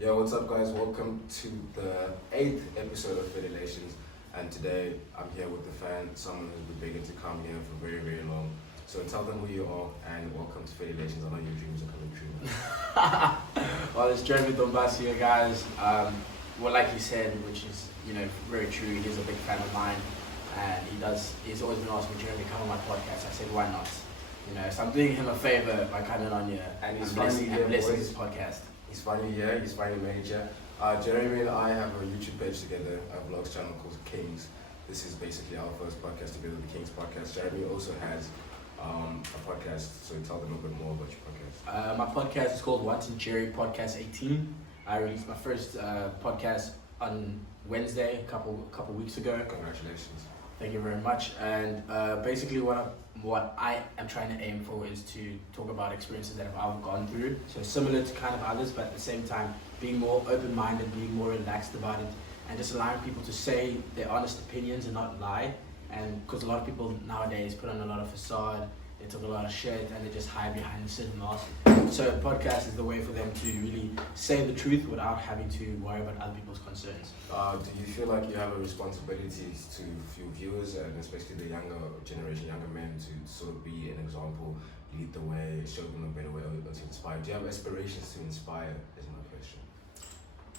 Yo, what's up guys? Welcome to the 8th episode of FettylationsRatedR. And today I'm here with the fan, someone who's been begging to come here for very, very long. So tell them who you are and welcome to FettylationsRatedR. I know your dreams are coming true. Well, it's Jeremy Dombasi here, guys. Well, like you said, which is, very true, he's a big fan of mine. And he's always been asking me, Jeremy, come on my podcast. I said, why not? So I'm doing him a favor by coming on here. And he's blessing his podcast. He's finally here, he's finally made it here. Jeremy and I have a YouTube page together, a vlogs channel called Kings. This is basically our first podcast together, the Kings podcast. Jeremy also has a podcast, so tell them a bit more about your podcast. My podcast is called Once and Jerry PodCast23. I released my first podcast on Wednesday, a couple weeks ago. Congratulations. Thank you very much. And basically what I am trying to aim for is to talk about experiences that I've gone through. So similar to kind of others, but at the same time, being more open-minded, being more relaxed about it, and just allowing people to say their honest opinions and not lie. And because a lot of people nowadays put on a lot of facade, they talk a lot of shit, and they just hide behind the certain mask. So a podcast is the way for them to really say the truth without having to worry about other people's concerns. Do you feel like you have a responsibility to your viewers and especially the younger generation, younger men, to sort of be an example, lead the way, show them a better way, or to inspire? Do you have aspirations to inspire, is my question.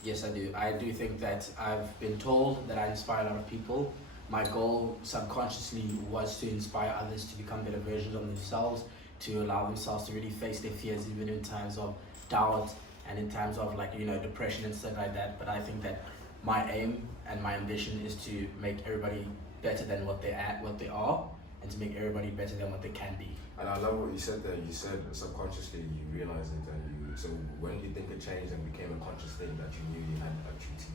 Yes, I do. I do think that I've been told that I inspire a lot of people. My goal subconsciously was to inspire others to become better versions of themselves, to allow themselves to really face their fears even in times of doubt and in times of depression and stuff like that. But I think that my aim and my ambition is to make everybody better than what they are, and to make everybody better than what they can be. And I love what you said there. You said subconsciously you realized it, and so when you think it changed and became a conscious thing that you knew you had a duty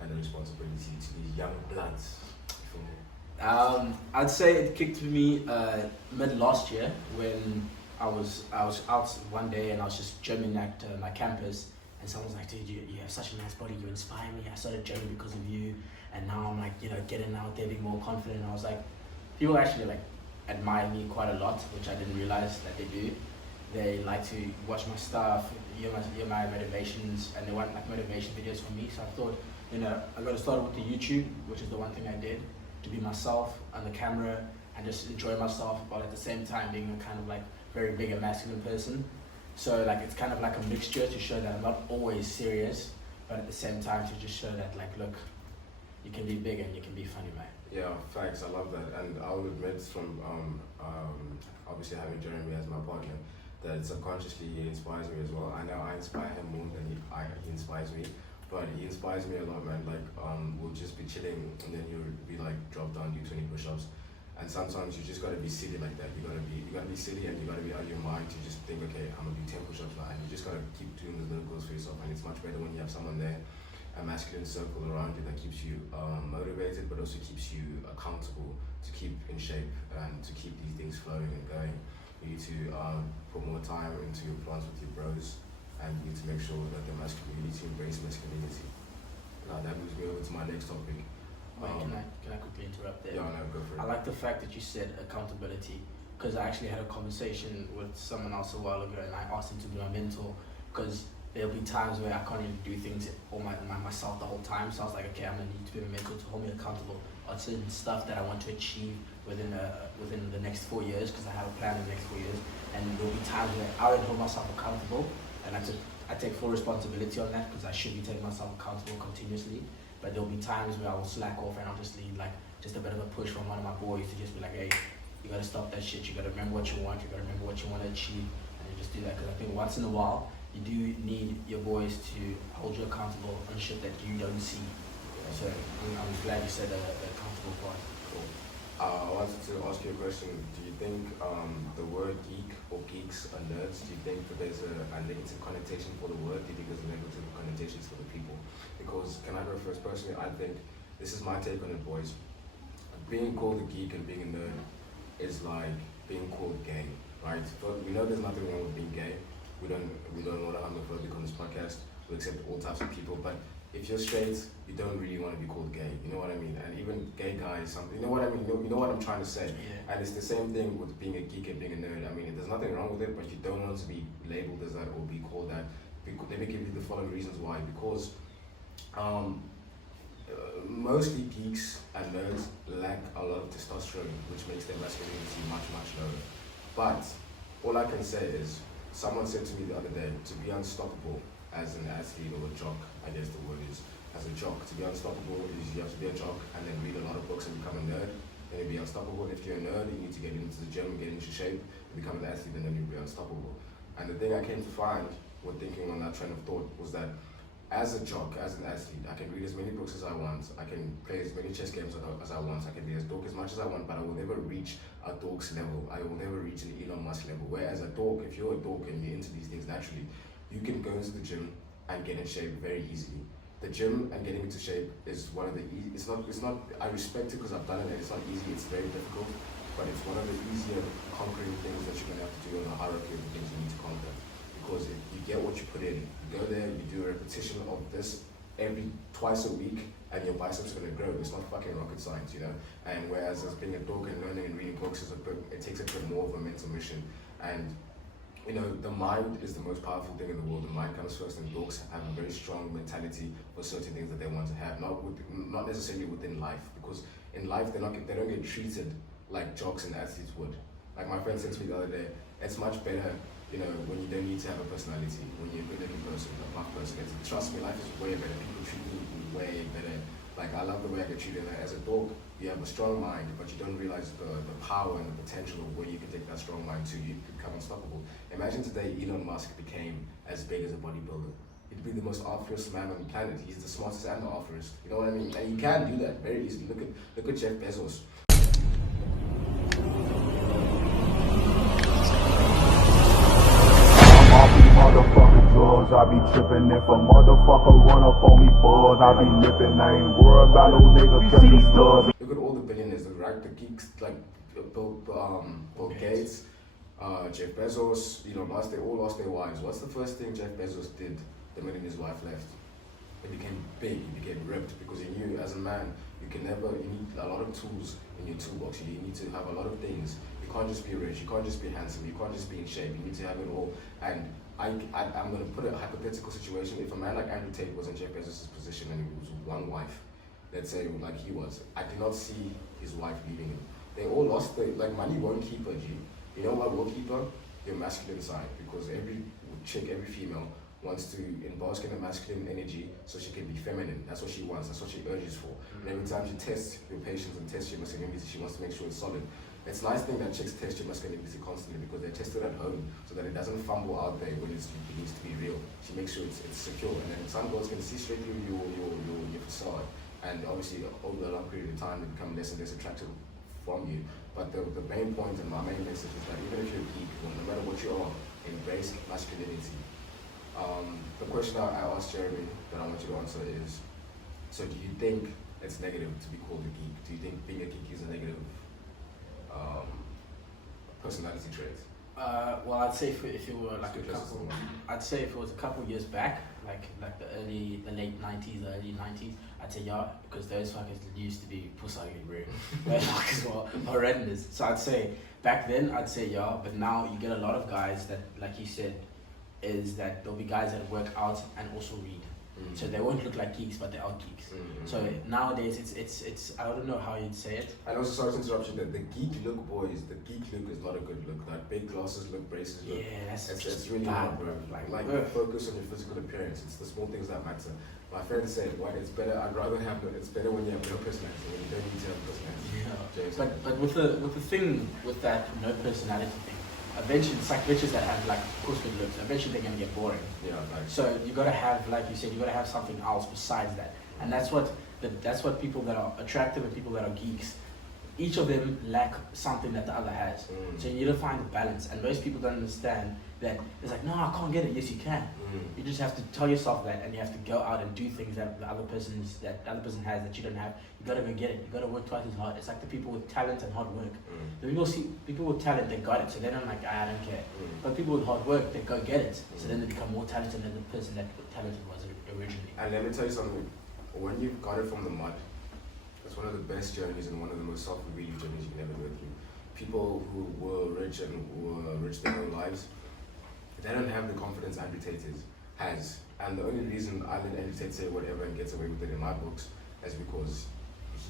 and a responsibility to these young bloods. I'd say it kicked me mid last year when I was out one day and I was just gymming at my campus, and someone was like, dude, you have such a nice body, you inspire me, I started gymming because of you, and now I'm getting out there, being more confident. And I was like, people actually admire me quite a lot, which I didn't realize that they do. They like to watch my stuff, hear my motivations, and they want motivation videos from me. So I thought, I got to start with the YouTube, which is the one thing I did, to be myself on the camera and just enjoy myself, while at the same time being a kind of very big and masculine person. So it's kind of like a mixture to show that I'm not always serious, but at the same time to just show that look, you can be big and you can be funny, man. Yeah, facts. I love that, and I'll admit from obviously having Jeremy as my partner that subconsciously he inspires me as well. I know I inspire him more than he inspires me. But he inspires me a lot, man. We'll just be chilling and then you'll be drop down, do 20 push-ups. And sometimes you just gotta be silly like that. You gotta be silly and you gotta be out of your mind to just think, okay, I'm gonna do 10 push-ups now. And you just gotta keep doing those little goals for yourself. And it's much better when you have someone there, a masculine circle around you that keeps you motivated, but also keeps you accountable to keep in shape and to keep these things flowing and going. You need to put more time into your plans with your bros. And you need to make sure that the masculine community embrace masculinity. Now that moves me over to my next topic. Wait, can I quickly interrupt there? Yeah, no, go for it. I like the fact that you said accountability, because I actually had a conversation with someone else a while ago, and I asked him to be my mentor, because there'll be times where I can't really do things all myself the whole time. So I was like, okay, I'm gonna need to be a mentor to hold me accountable on certain stuff that I want to achieve within the next 4 years, because I have a plan in the next 4 years. And there'll be times where I would hold myself accountable. And I take full responsibility on that, because I should be taking myself accountable continuously. But there'll be times where I will slack off and I'll just need just a bit of a push from one of my boys to just be like, hey, you gotta stop that shit, you gotta remember what you want, you gotta remember what you want to achieve, and you just do that. Because I think once in a while, you do need your boys to hold you accountable on shit that you don't see. So I'm glad you said the accountable part. Cool. I wanted to ask you a question. Do you think the word geek or geeks are nerds? Do you think that there's a negative connotation for the word? Do you think there's negative connotations for the people? Because, can I go first? Personally, I think, this is my take on it, boys. Being called a geek and being a nerd is like being called gay, right? But we know there's nothing wrong with being gay. We don't want to homophobic on this podcast. We accept all types of people, but if you're straight, you don't really want to be called gay. You know what I mean? And even gay guys, you know what I mean? You know what I'm trying to say? Yeah. And it's the same thing with being a geek and being a nerd. I mean, there's nothing wrong with it, but you don't want to be labeled as that or be called that. Let me give you the following reasons why. Because mostly geeks and nerds lack a lot of testosterone, which makes their masculinity much, much lower. But all I can say is, someone said to me the other day, to be unstoppable as an athlete or a jock, I guess the word is, as a jock, to be unstoppable is you have to be a jock and then read a lot of books and become a nerd. Then you'll be unstoppable. If you're a nerd, you need to get into the gym, get into shape, and become an athlete, and then you'll be unstoppable. And the thing I came to find, with thinking on that train of thought, was that as a jock, as an athlete, I can read as many books as I want, I can play as many chess games as I want, I can be as dork as much as I want, but I will never reach a dork's level. I will never reach an Elon Musk level. Whereas a dork, if you're a dork and you're into these things naturally, you can go into the gym and get in shape very easily. The gym and getting into shape is one of the it's not, I respect it because I've done it, and it's not easy, it's very difficult, but it's one of the easier conquering things that you're going to have to do on the hierarchy of the things you need to conquer. Because if you get what you put in, you go there, you do a repetition of this twice a week, and your biceps are going to grow. It's not fucking rocket science, you know. And whereas as being a dog and learning and reading books it takes a bit more of a mental mission. And you know, the mind is the most powerful thing in the world. The mind comes first, and dogs have a very strong mentality for certain things that they want to have, not necessarily within life, because in life they don't get treated like jocks and athletes would. Like my friend said to me the other day, it's much better, you know, when you don't need to have a personality, when you're a good-looking person, a buff person. Trust me, life is way better. People treat me way better. Like, I love the way I get treated. As a dog, you have a strong mind, but you don't realize the power and the potential of where you can take that strong mind to. You become unstoppable. Imagine today Elon Musk became as big as a bodybuilder. He'd be the most arduous man on the planet. He's the smartest and the arduous. You know what I mean? And you can do that very easily. Look at Jeff Bezos. Motherfucking drugs, I be trippin'. If a motherfucker run up on me, bud, I be nippin'. I ain't worried about no nigga catching slugs. Look at all the billionaires, right? The geeks like Bill Gates, Jeff Bezos, Elon Musk. They all lost their wives. What's the first thing Jeff Bezos did the minute his wife left? He became big, he became ripped, because he knew as a man, you need a lot of tools in your toolbox. You need to have a lot of things. You can't just be rich, you can't just be handsome, you can't just be in shape. You need to have it all. And I'm going to put a hypothetical situation. If a man like Andrew Tate was in Jeff Bezos' position and he was one wife, let's say like he was, I did not see his wife leaving him. They all lost money won't keep her, G. You know what will keep her? Your masculine side, because every chick, every female wants to embark in a masculine energy so she can be feminine. That's what she wants, that's what she urges for. And every time she tests your patience and tests your masculinity, she wants to make sure it's solid. It's a nice thing that chicks test your masculinity constantly, because they test it at home so that it doesn't fumble out there when it needs to be real. She makes sure it's secure, and then some girls can see straight through your facade, and obviously over a long period of time they become less and less attractive from you. But the main point and my main message is that even if you're a geek, or no matter what you are, embrace masculinity. The question I asked Jeremy that I want you to answer is, so do you think it's negative to be called a geek? Do you think being a geek is a negative personality trait? Well, I'd say if it were like I'd say if it was a couple years back, like the late 90s, the early 90s, I'd say yeah, because those fuckers used to be pussy ugly, bro. Those fuckers were horrendous. So I'd say back then, I'd say yeah, but now you get a lot of guys that, like you said, is that there'll be guys that work out and also read. So they won't look like geeks, but they are geeks. So nowadays, it's I don't know how you'd say it. And also, sorry to interrupt you, that the geek look, boys, the geek look is not a good look. That big glasses look, braces look. Yeah, it's really bad, not, bro. Like focus on your physical appearance. It's the small things that matter. My friend said, "Why it's better? It's better when you have no personality. When you don't need to have personality." Yeah. But with the thing with that no personality thing, eventually it's like bitches that have like of course good looks. Eventually they're gonna get boring. Yeah. So you gotta have, like you said, you gotta have something else besides that, and that's what people that are attractive and people that are geeks, each of them lack something that the other has. So you need to find a balance, and most people don't understand that. It's like, no, I can't get it. Yes, you can. You just have to tell yourself that, and you have to go out and do things that the other person has that you don't have. You gotta go get it. You gotta work twice as hard. It's like the people with talent and hard work. The people with talent, they got it, so they don't like, I don't care. But people with hard work, they go get it, so then they become more talented than the person that talented was originally. And let me tell you something. When you've got it from the mud, it's one of the best journeys and one of the most self-revealing journeys you can ever go through. People who were rich and who were rich their whole lives, they don't have the confidence Andrew Tate is. has. And the only reason I let Andrew Tate say whatever and gets away with it in my books is because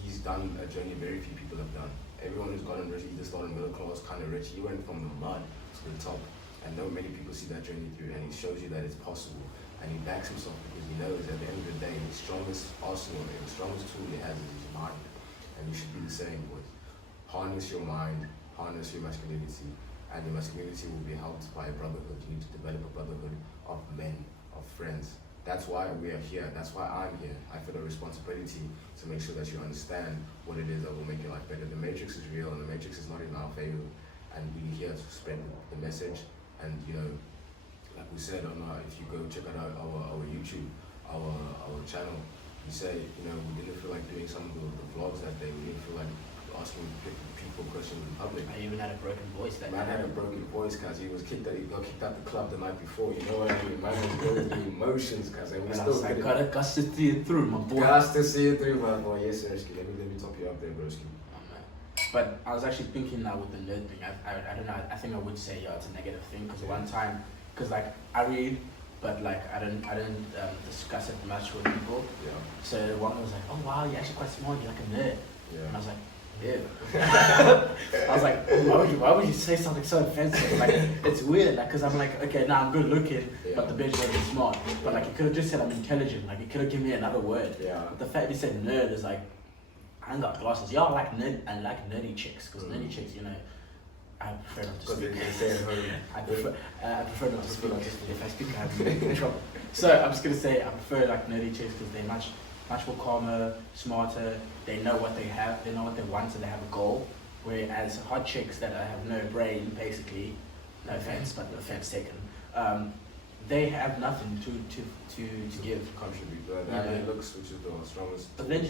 he's done a journey very few people have done. Everyone who's gotten rich, he just started middle class, kind of rich. He went from the mud to the top, and not many people see that journey through. And he shows you that it's possible, and he backs himself because he knows at the end of the day, the strongest arsenal, the strongest tool he has is his mind. And you should be the same, boys. Harness your mind, harness your masculinity, and your masculinity will be helped by a brotherhood. You need to develop a brotherhood of men, of friends. That's why we are here. That's why I'm here. I feel a responsibility to make sure that you understand what it is that will make your life better. The Matrix is real, and the Matrix is not in our favor. And we're here to spread the message. And you know, like we said, if you go check out our YouTube, our channel, you say, you know, we didn't feel like doing some of the vlogs that day. We didn't feel like asking people questions in public. I even had a broken voice that Man had a broken voice because he got kicked out the club the night before. You know what I mean? Man was going through emotions because we still I got to see it through, my boy. Got to see it through, my boy. Yes, seriously. Let me top you up there, broski. But I was actually thinking now with the nerd thing, I don't know, I think I would say it's a negative thing because one time, because like I read, but like I don't discuss it much with people. Yeah. So one was like, oh wow, you're actually quite smart, you're like a nerd. Yeah. And I was like, yeah. I was like, why would you say something so offensive? Like it's weird, like because I'm like, okay, now I'm good looking, but the bitch wasn't smart. But like you could have just said I'm intelligent, like you could have given me another word. Yeah. But the fact you said nerd is like, I ain't got glasses. Y'all like nerdy chicks, because nerdy chicks, you know, I prefer not to speak. I prefer not to speak. If I speak, I have in trouble. So I'm just gonna say I prefer like nerdy chicks because they're much more calmer, smarter. They know what they have, they know what they want, so they have a goal. Whereas hot chicks that have no brain, basically, no offense, but no offense taken, they have nothing to give. Contribute. That looks, which is the strongest. But then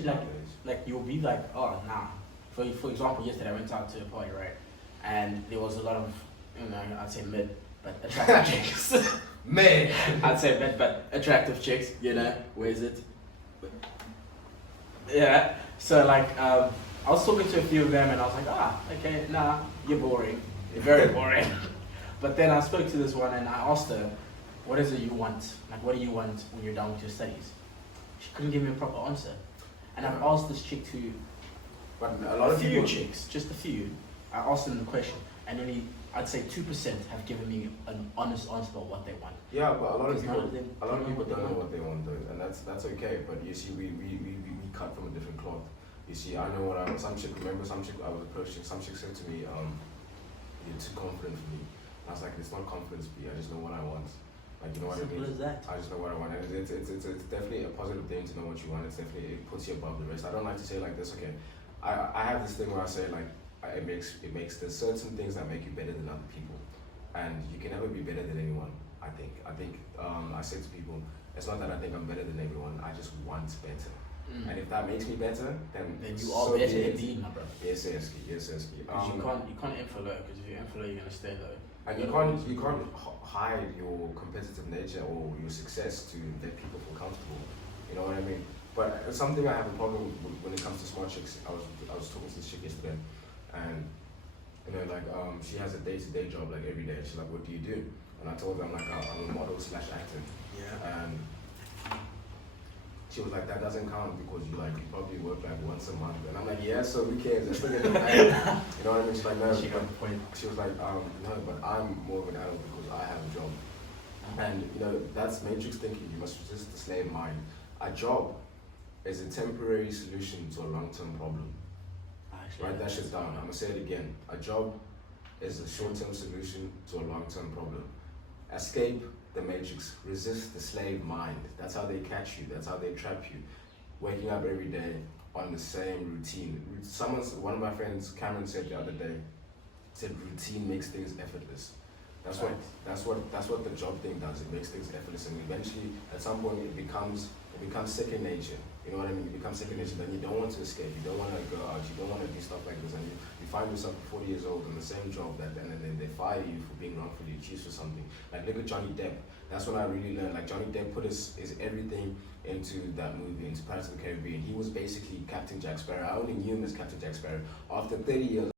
like you'll be like, oh nah. For example, yesterday I went out to a party, right? And there was a lot of, you know, I'd say mid, but attractive chicks. Mid. I'd say mid, but attractive chicks. You know, where is it? Yeah. So like, I was talking to a few of them, and I was like, okay, nah, you're boring. You're very boring. But then I spoke to this one, and I asked her, what is it you want? Like, what do you want when you're done with your studies? She couldn't give me a proper answer. And I've asked this chick to, but a lot of people, chicks, just a few. I asked them the question, and only I'd say 2% have given me an honest answer about what they want. Yeah, but a lot of people don't know want. what they want, though, and that's okay. But you see, we cut from a different cloth. You see, I know what I want. Some chick I was approaching. Some chick said to me, "You're too confident for me." And I was like, "It's not confidence, B. I just know what I want." Like, you know what I mean? Simple as that. I just know what I want. And it's definitely a positive thing to know what you want. It puts you above the rest. I don't like to say like this, okay. I have this thing where I say like, it makes there's certain things that make you better than other people. And you can never be better than anyone, I think. I say to people, it's not that I think I'm better than everyone, I just want better. And if that makes me better, then you are better indeed, my brother. Yes. Because you can't aim for low, because if you aim for low, you're gonna stay low. And you can't hide your competitive nature or your success to let people feel comfortable. You know what I mean? But something I have a problem with when it comes to smart chicks. I was talking to this chick yesterday, and you know, like she has a day-to-day job like every day. She's like, "What do you do?" And I told her I'm a model / actor. Yeah. And she was like, "That doesn't count because you probably work like once a month." And I'm like, "Yeah, so who cares? I still get the pay." You know what I mean? She's like, "No." She was like, "No, but I'm more of an adult because I have a job." And you know, that's matrix thinking. You must resist the slave mind. A job is a temporary solution to a long-term problem. Write that shit down. I'm gonna say it again. A job is a short-term solution to a long-term problem. Escape the matrix. Resist the slave mind. That's how they catch you. That's how they trap you. Waking up every day on the same routine. One of my friends, Cameron, said the other day, said routine makes things effortless. That's what the job thing does. It makes things effortless, and eventually, at some point, it becomes second nature. You know what I mean? You become second nature. Then you don't want to escape. You don't want to go out. You don't want to do stuff like this, and you find yourself at 40 years old in the same job and then they fire you for being wrongfully accused for something. Like look at Johnny Depp. That's when I really learned. Like Johnny Depp put his everything into that movie, into Pirates of the Caribbean. He was basically Captain Jack Sparrow. I only knew him as Captain Jack Sparrow. After 30 years.